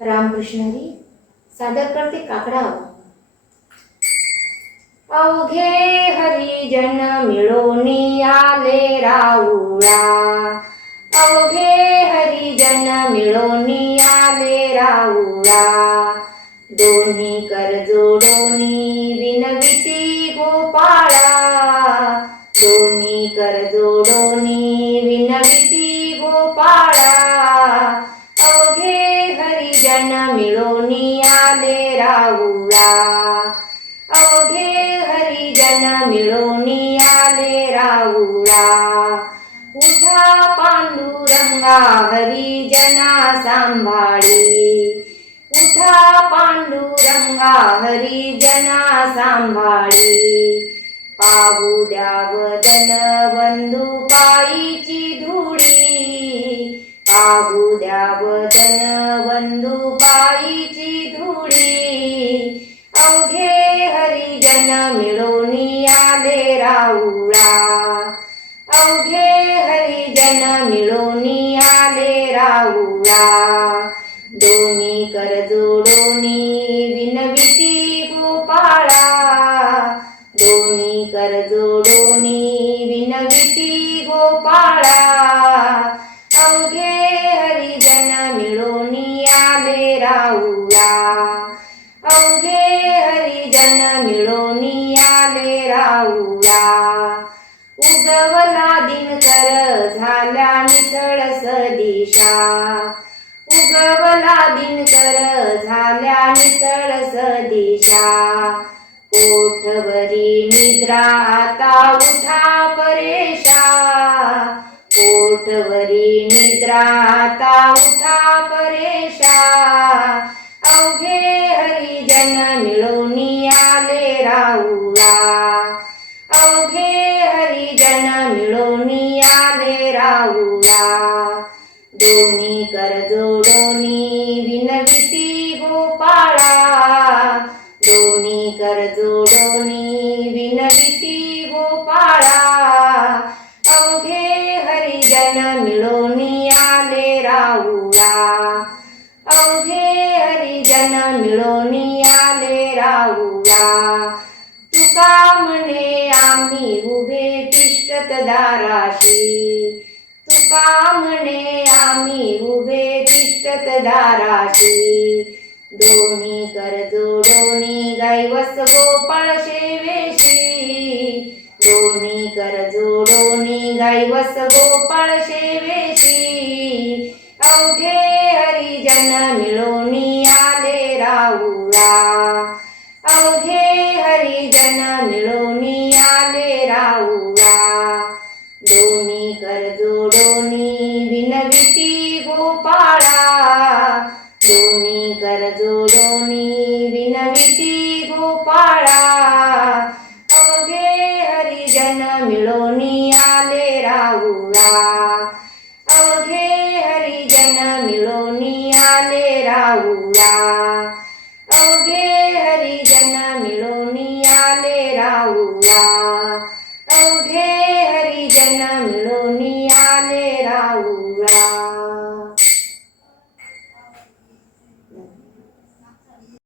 रामकृष्ण हरी सादर करते काकडा अवघे हरिजन मिळोनी आले राऊळा. अवघे हरिजन मिळोनी आले राऊळा. दोन्ही कर जोडोनी विनविती गोपाळा. दोन्ही कर जोडोनी विनविती गोपाळा. आले राऊळा अवघे हरिजन मिळोनी आले राऊळा उठा पांडुरंगा हरिजना सांभाळी. उठा पांडुरंगा हरिजना सांभाळी. पाहू द्या वदन बंधू पायीची धूळ. पाहू द्या वदन बंधू पायीची धुळी. अवघे हरिजन मिळोनी आले राऊळा. अवघे हरिजन मिळोनी आले राऊळा. दोन्ही कर जोडोनी विनविती गोपाळा. दोन्ही कर जोडोनी विनविती गोपाळा. आले अवघे हरिजन मिळोनी आले राऊया उगवला दिनकर झाल्या निथळ सदिशा. उगवला दिनकर झाल्या नितळ सदिशा. कोठवरी निद्रा आता उठा परेशा. कोठवरी आता उठा परेशा. अवघे हरिजन मिळोनी आले राऊला अवघे हरिजन मिळोनी आले राऊला दोन्ही कर जोडोनी आले अवघे हरिजन मिळोनी आले राऊळा तुका म्हणे आम्ही उभे तिष्ठत दाराशी। तुका म्हणे आम्ही उभे तिष्ठत दाराशी। दोन्ही कर जोडोनी गायवस गोपाळ शेवेशी दोन्ही कर जोडोनी गायवस गोपाळ शेवेशी दोघे हरिजन मिळून आले राऊला. दोन्ही करजोडोनी विनविती गोपाळा. दोन्ही करजोडोनी विनविती गोपाळा. अवघे हरिजन मिळून आले राऊला. अवघे हरिजन मिळून आले राऊ